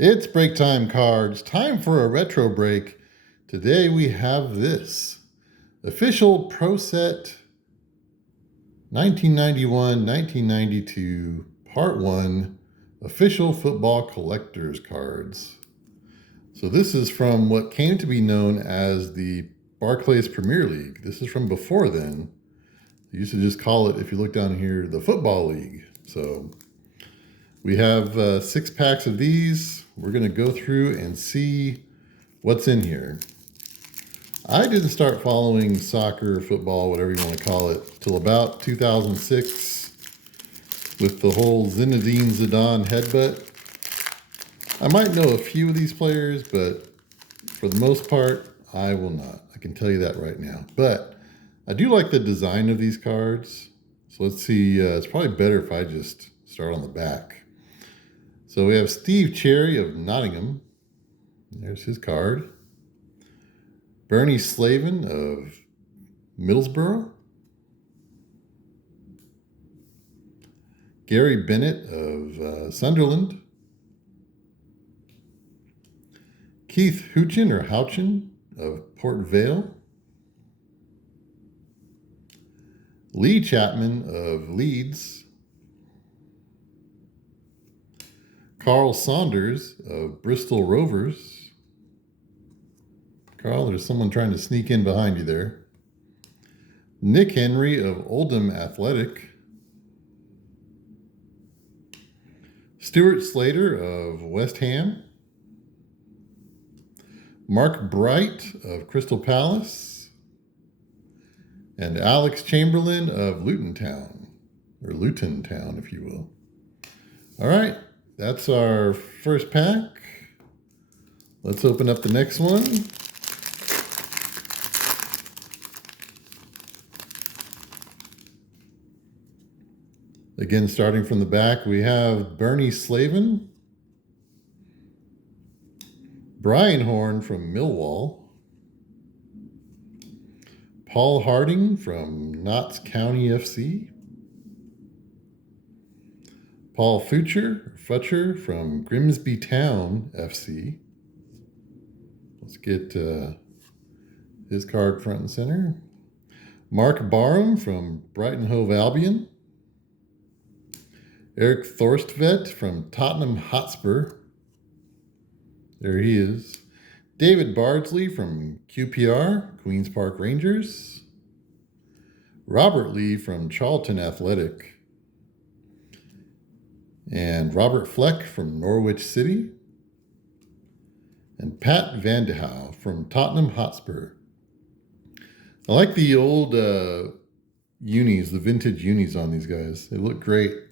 It's break time cards. Time for a retro break. Today we have this official Pro Set 1991-1992 Part 1 official football collector's cards. So this is from what came to be known as the Barclays Premier League. This is from before then. They used to just call it, if you look down here, the Football League. So we have 6 packs of these. We're going to go through and see what's in here. I didn't start following soccer, football, whatever you want to call it, till about 2006 with the whole Zinedine Zidane headbutt. I might know a few of these players, but for the most part, I will not. I can tell you that right now. But I do like the design of these cards. So let's see. It's probably better if I just start on the back. So we have Steve Cherry of Nottingham. There's his card. Bernie Slavin of Middlesbrough. Gary Bennett of Sunderland. Keith Houchin or Houchin of Port Vale. Lee Chapman of Leeds. Carl Saunders of Bristol Rovers. Carl, there's someone trying to sneak in behind you there. Nick Henry of Oldham Athletic. Stuart Slater of West Ham. Mark Bright of Crystal Palace. And Alex Chamberlain of Luton Town, or Luton Town, if you will. All right, that's our first pack. Let's open up the next one. Again, starting from the back, we have Bernie Slavin, Brian Horn from Millwall, Paul Harding from Notts County FC, Paul Futcher from Grimsby Town FC. Let's get his card front and center. Mark Barham from Brighton Hove Albion. Eric Thorstvedt from Tottenham Hotspur. There he is. David Bardsley from QPR, Queen's Park Rangers. Robert Lee from Charlton Athletic. And Robert Fleck from Norwich City. And Pat Van de Houw from Tottenham Hotspur. I like the old unis, the vintage unis on these guys. They look great.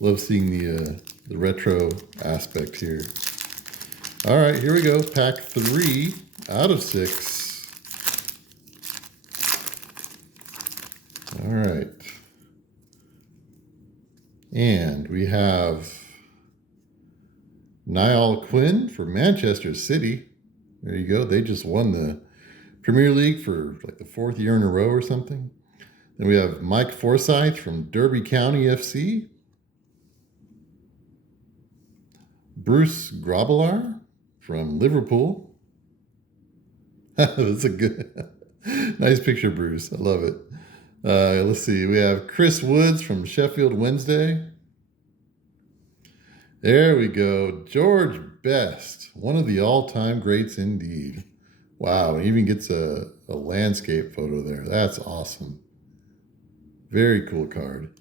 Love seeing the retro aspect here. All right, here we go. Pack 3 out of 6. All right. And we have Niall Quinn for Manchester City. There you go. They just won the Premier League for like the 4th year in a row or something. Then we have Mike Forsyth from Derby County FC. Bruce Grobbelaar from Liverpool. That's a good, nice picture, Bruce. I love it. Let's see. We have Chris Woods from Sheffield Wednesday. There we go. George Best, one of the all-time greats indeed. Wow, he even gets a landscape photo there. That's awesome. Very cool card.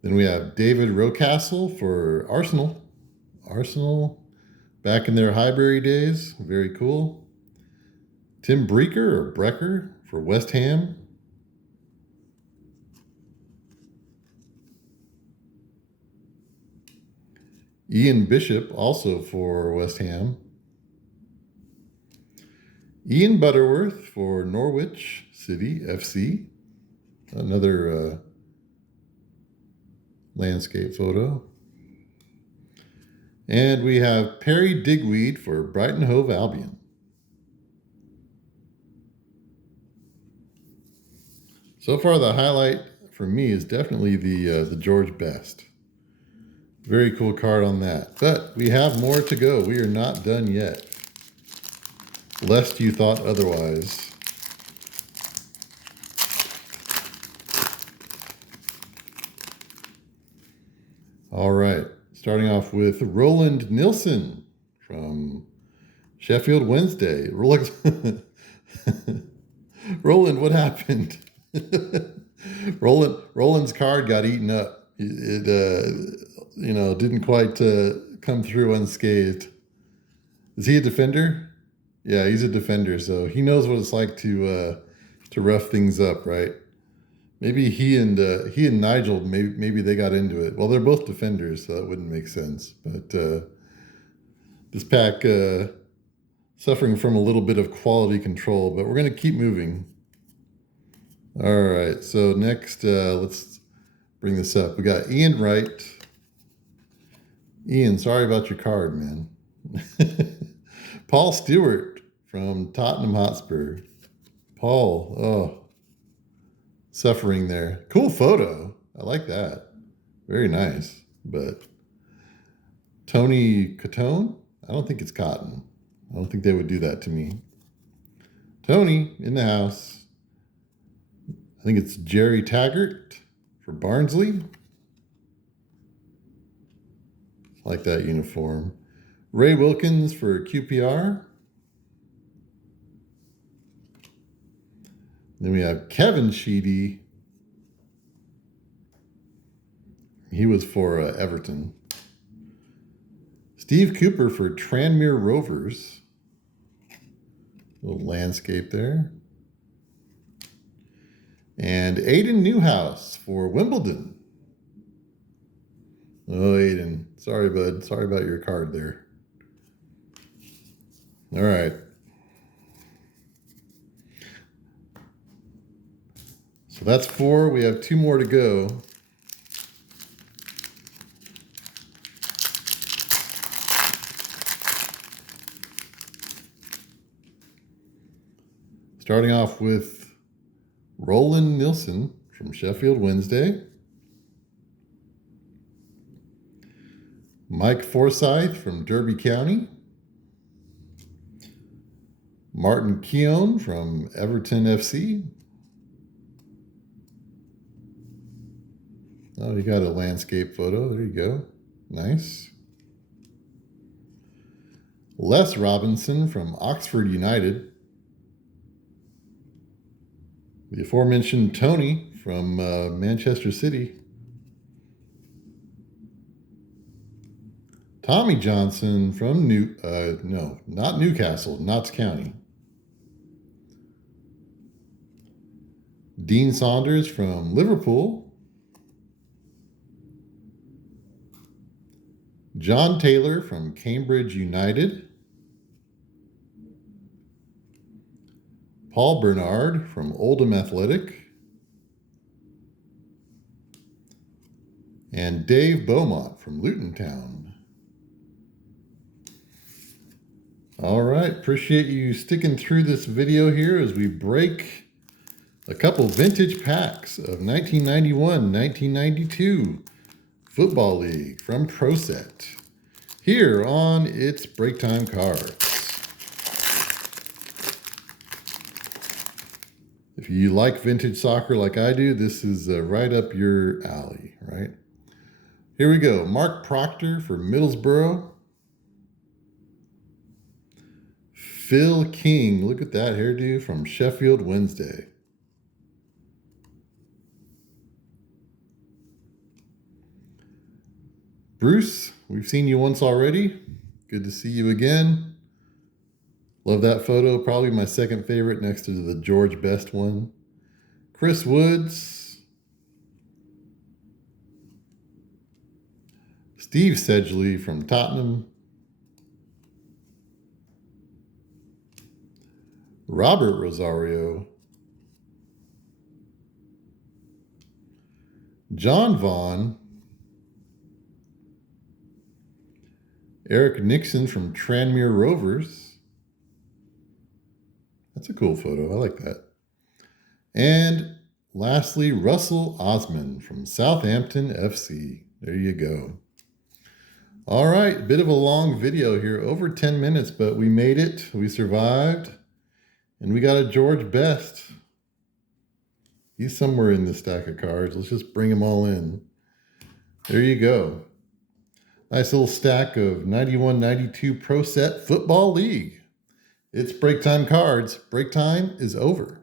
Then we have David Rocastle for Arsenal. Arsenal, back in their Highbury days. Very cool. Tim Brecker or Brecker for West Ham. Ian Bishop, also for West Ham. Ian Butterworth for Norwich City FC. Another landscape photo. And we have Perry Digweed for Brighton Hove Albion. So far, the highlight for me is definitely the George Best. Very cool card on that. But we have more to go. We are not done yet. Lest you thought otherwise. All right. Starting off with Roland Nilsson from Sheffield Wednesday. Roland, what happened? Roland's card got eaten up. It didn't quite come through unscathed. Is he a defender? Yeah, he's a defender, so he knows what it's like to rough things up, right? Maybe he and Nigel, maybe they got into it. Well, they're both defenders, so that wouldn't make sense. But this pack suffering from a little bit of quality control, but we're going to keep moving. All right, so next, let's bring this up. We got Ian Wright. Ian, sorry about your card, man. Paul Stewart from Tottenham Hotspur. Paul, oh, suffering there. Cool photo. I like that. Very nice. But Tony Cotone? I don't think it's Cotton. I don't think they would do that to me. Tony in the house. I think it's Jerry Taggart for Barnsley. Like that uniform. Ray Wilkins for QPR. Then we have Kevin Sheedy. He was for Everton. Steve Cooper for Tranmere Rovers. Little landscape there. And Aidan Newhouse for Wimbledon. Oh, Aidan. Sorry, bud. Sorry about your card there. All right. So that's 4. We have 2 more to go. Starting off with Roland Nilsson from Sheffield Wednesday. Mike Forsyth from Derby County. Martin Keown from Everton FC. Oh, you got a landscape photo. There you go. Nice. Les Robinson from Oxford United. The aforementioned Tony from Manchester City. Tommy Johnson from not Newcastle, Notts County. Dean Saunders from Liverpool. John Taylor from Cambridge United. Paul Bernard from Oldham Athletic. And Dave Beaumont from Luton Town. All right, appreciate you sticking through this video here as we break a couple vintage packs of 1991-1992 Football League from ProSet here on It's Break Time Cards. If you like vintage soccer like I do, this is right up your alley, right? Here we go. Mark Proctor for Middlesbrough. Phil King, look at that hairdo from Sheffield Wednesday. Bruce, we've seen you once already. Good to see you again. Love that photo. Probably my second favorite next to the George Best one. Chris Woods. Steve Sedgley from Tottenham. Robert Rosario. John Vaughn. Eric Nixon from Tranmere Rovers. That's a cool photo. I like that. And lastly, Russell Osman from Southampton FC. There you go. All right, bit of a long video here, over 10 minutes, but we made it. We survived, and we got a George Best. He's somewhere in the stack of cards. Let's just bring them all in. There you go. Nice little stack of 91-92 Pro Set Football League. It's break time cards. Break time is over.